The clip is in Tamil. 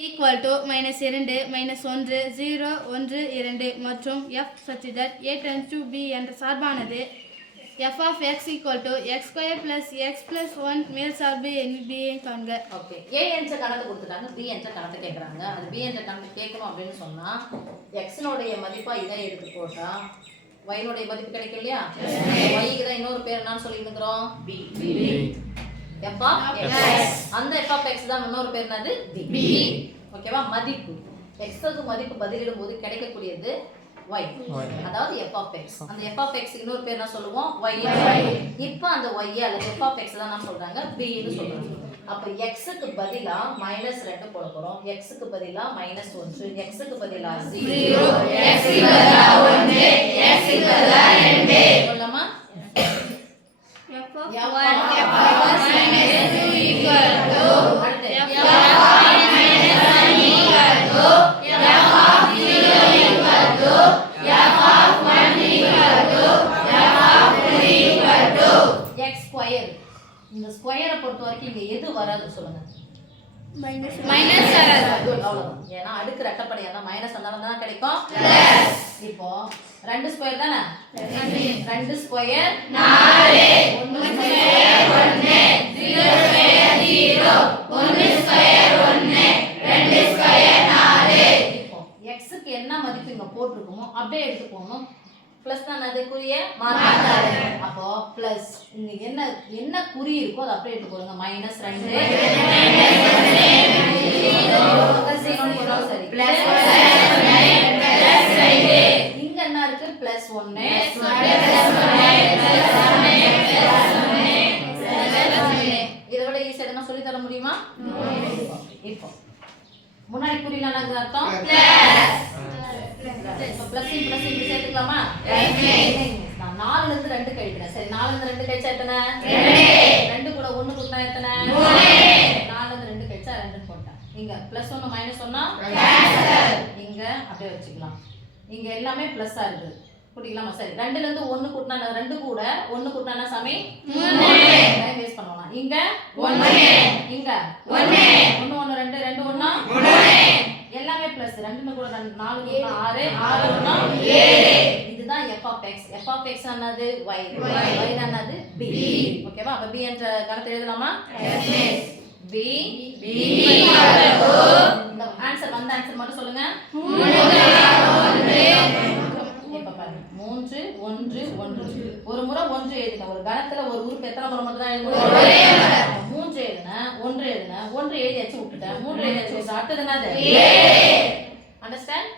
ஈக்குவல் டு மைனஸ் இரண்டு மைனஸ் ஒன்று ஜீரோ ஒன்று இரண்டு மற்றும் F such that A tends to B என்ற சார்பானது F of X equal to X square plus X plus one மேல் சார்பு எனில் பியை காண்க. ஓகே ஏ என்ற கணக்கு கொடுத்துட்டாங்க பி என்ற கணக்கு கேட்குறாங்க அது பி என்ற கணக்கு கேட்கணும் அப்படின்னு சொன்னா எக்ஸினுடைய மதிப்பா இதை எடுத்து போட்டா ஒயினுடைய மதிப்பு கிடைக்கும் இல்லையா? ஒய்க்கு தான் இன்னொரு பேர் என்னன்னு சொல்லி இருக்கிறோம் பி எஃப் அந்த எஃப் ஆஃப் எக்ஸ் தான் இன்னொரு பேர் என்னது? பி ஓகேவா மதிப்பு. எக்ஸுக்கு மதிப்பு பதிலிடும் போது கிடைக்கக்கூடியது ஒய் அதாவது எஃப் ஆஃப் எக்ஸ் அந்த எஃப் ஆஃப் எக்ஸ் இன்னொரு பேர் என்ன சொல்லுவோம்? ஒய் இப்போ அந்த ஒய் அல்லது எஃப் ஆஃப் எக்ஸ் தான் என்ன சொல்றாங்க? பின்னு சொல்றாங்க. அப்போ எக்ஸுக்கு பதிலா மைனஸ் ரெண்டு போட போறோம். எக்ஸுக்கு பதிலா மைனஸ் ஒன்று. எக்ஸுக்கு பதிலா ஜீரோ சொல்லலாமா எஃப் எக்ஸ் ஸ்கொயர் இந்த ஸ்கொயரை பொறுத்த வரைக்கும் இங்க எது வராது சொல்லுங்க. மைனஸ் மைனஸ் வராது. அவ்வளவுதான். ஏன்னா அடுக்கு ரெட்டப்படையா தான் மைனஸ் வந்தாலும் தான் கிடைக்கும். இப்போ ரெண்டு ஸ்கொயர் தானே? ரெண்டு. ஸ்கொயர் நாலு. ஒன்று ஸ்கொயர் ஒன்று ஜீரோ ஸ்கொயர் ஜீரோ ஒன்று ஸ்கொயர் ஒன்று ரெண்டு ஸ்கொயர் நாலு. எக்ஸுக்கு என்ன மதிப்பு இங்க போட்டிருக்கோமோ அப்படியே எடுத்து போகணும் பிளஸ் தான் அதுக்குரிய? மாற்றாது. அப்போ பிளஸ் இங்க என்ன என்ன குறி இருக்கோ அதை அப்படியே எடுத்து போடுங்க மைனஸ் ரெண்டு சரி இங்க என்ன இருக்கு பிளஸ் ஒன்னு இதை விட ஈஸியா எதனா சொல்லி தர முடியுமா இப்போ முன்னாடி குறியில என்ன அர்த்தம் பிளஸ் பிளஸ் சேர்த்துக்கலாமா நான் நாலுல இருந்து ரெண்டு கழிக்கிறேன் சரி நாலுல இருந்து ரெண்டு கழிச்சா எத்தனை? ரெண்டு கூட ஒண்ணு கூட்டினா எத்தனை? நாலுல இருந்து ரெண்டு கழிச்சா ரெண்டு போட்டேன் இங்க பிளஸ் ஒன்னு மைனஸ் ஒன்னா இங்க அப்படியே வச்சுக்கலாம். இங்க எல்லாமே பிளஸ்ஸா இருக்கு. கூட்டிக்கலாமா சரி ரெண்டுல இருந்து ஒண்ணு கூட்டினா? ரெண்டு கூட ஒண்ணு கூட்டினா சாமி? வேஸ்ட் பண்ணுவோம் இங்க? இங்க? ஒண்ணு. ஒண்ணு ரெண்டு ரெண்டு ஒண்ணா? எல்லாமே பிளஸ் ரெண்டுன்னு கூட நாலு ஆறு. ஆறு ஒண்ணா இதுதான் F of X F of X y. என்னது b. ஓகேவா அப்ப b என்ற கணத்தை எழுதலாமா? B. இந்த ஆன்சர் வந்த ஆன்சர் மட்டும் சொல்லுங்க. மூன்று ஒன்று ஒன்று. ஒரு முறை ஒன்று எழுதுங்க. ஒரு கணத்துல ஒரு உறுப்பு எத்தனை முறை மட்டும் தான் எழுதணும் மூன்று எழுதுனேன் ஒன்று எழுதுனேன் ஒன்று எழுதி வச்சு விட்டுட்டேன். மூன்று எழுதி வச்சு விட்டுட்டேன். அடுத்தது என்னது? அண்டர்ஸ்டாண்ட்